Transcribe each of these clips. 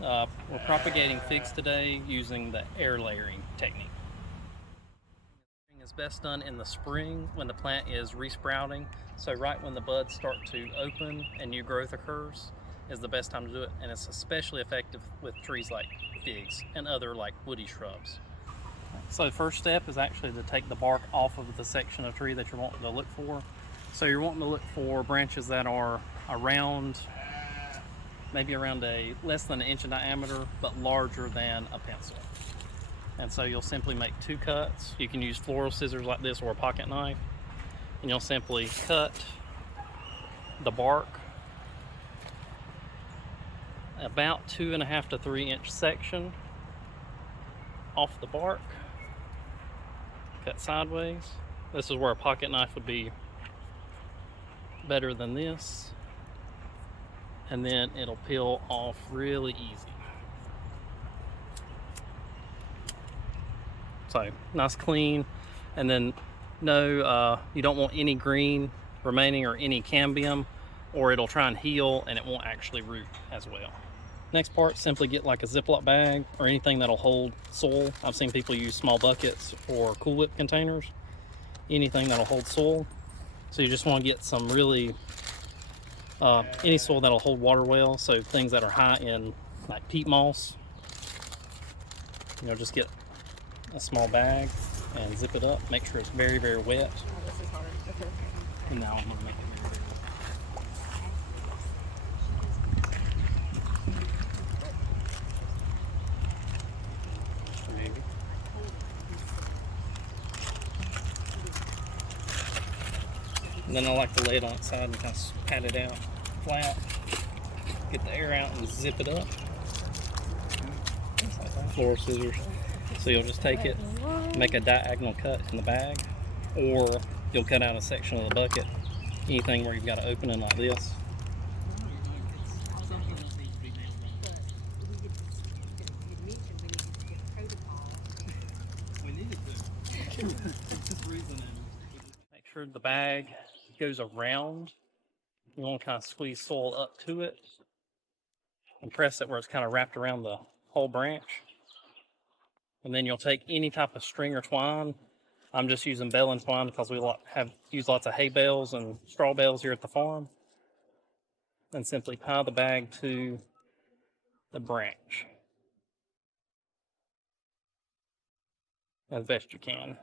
We're propagating figs today using the air layering technique. It's best done in the spring when the plant is resprouting. So right when the buds start to open and new growth occurs is the best time to do it, and it's especially effective with trees like figs and other like woody shrubs. So the first step is actually to take the bark off of the section of tree that you're wanting to look for. So you're wanting to look for branches that are around, maybe around a less than an inch in diameter, but larger than a pencil. And so you'll simply make 2 cuts. You can use floral scissors like this or a pocket knife. And you'll simply cut the bark about 2.5 to 3 inch section off the bark. Cut sideways. This is where a pocket knife would be better than this. And then it'll peel off really easy. So nice clean, and then no, you don't want any green remaining or any cambium, or it'll try and heal and it won't actually root as well. Next part, simply get like a Ziploc bag or anything that'll hold soil. I've seen people use small buckets or Cool Whip containers, anything that'll hold soil. So you just want to get some really, any soil that'll hold water well, so things that are high in like peat moss. You know, just get a small bag and zip it up. Make sure it's very, very wet. Oh, this is hard. Okay. And now I'm going to make it very, very wet. Maybe. And then I like to lay it on its side and kind of pat it out flat. Get the air out and zip it up. Just like that. Floral scissors. So you'll just take it, make a diagonal cut in the bag, or you'll cut out a section of the bucket, anything where you've got an opening like this. Make sure the bag goes around. You want to kind of squeeze soil up to it and press it where it's kind of wrapped around the whole branch. And then you'll take any type of string or twine. I'm just using bale and twine because we use lots of hay bales and straw bales here at the farm. And simply tie the bag to the branch as best you can.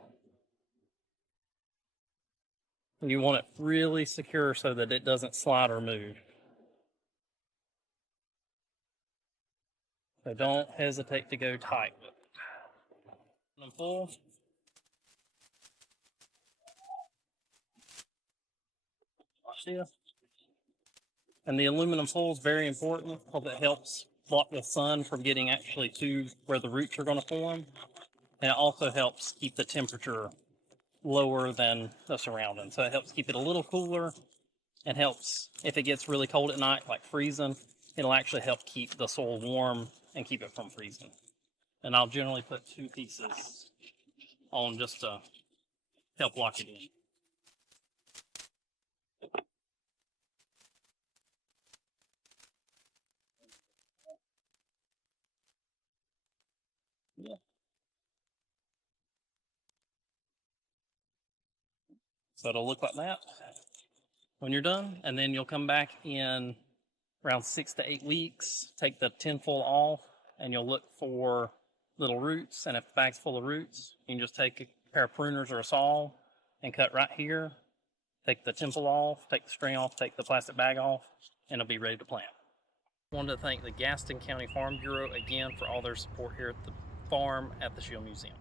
And you want it really secure so that it doesn't slide or move. So don't hesitate to go tight with it. And full. Watch this. And the aluminum foil is very important because it helps block the sun from getting actually to where the roots are going to form. And it also helps keep the temperature lower than the surrounding. So it helps keep it a little cooler, and helps, if it gets really cold at night, like freezing, it'll actually help keep the soil warm and keep it from freezing. And I'll generally put 2 pieces on just to help lock it in. Yeah. So it'll look like that when you're done, and then you'll come back in around 6 to 8 weeks, take the tinfoil off, and you'll look for little roots. And if the bag's full of roots, you can just take a pair of pruners or a saw and cut right here. Take the tinfoil off, take the string off, take the plastic bag off, and it'll be ready to plant. I wanted to thank the Gaston County Farm Bureau again for all their support here at the farm at the Schiele Museum.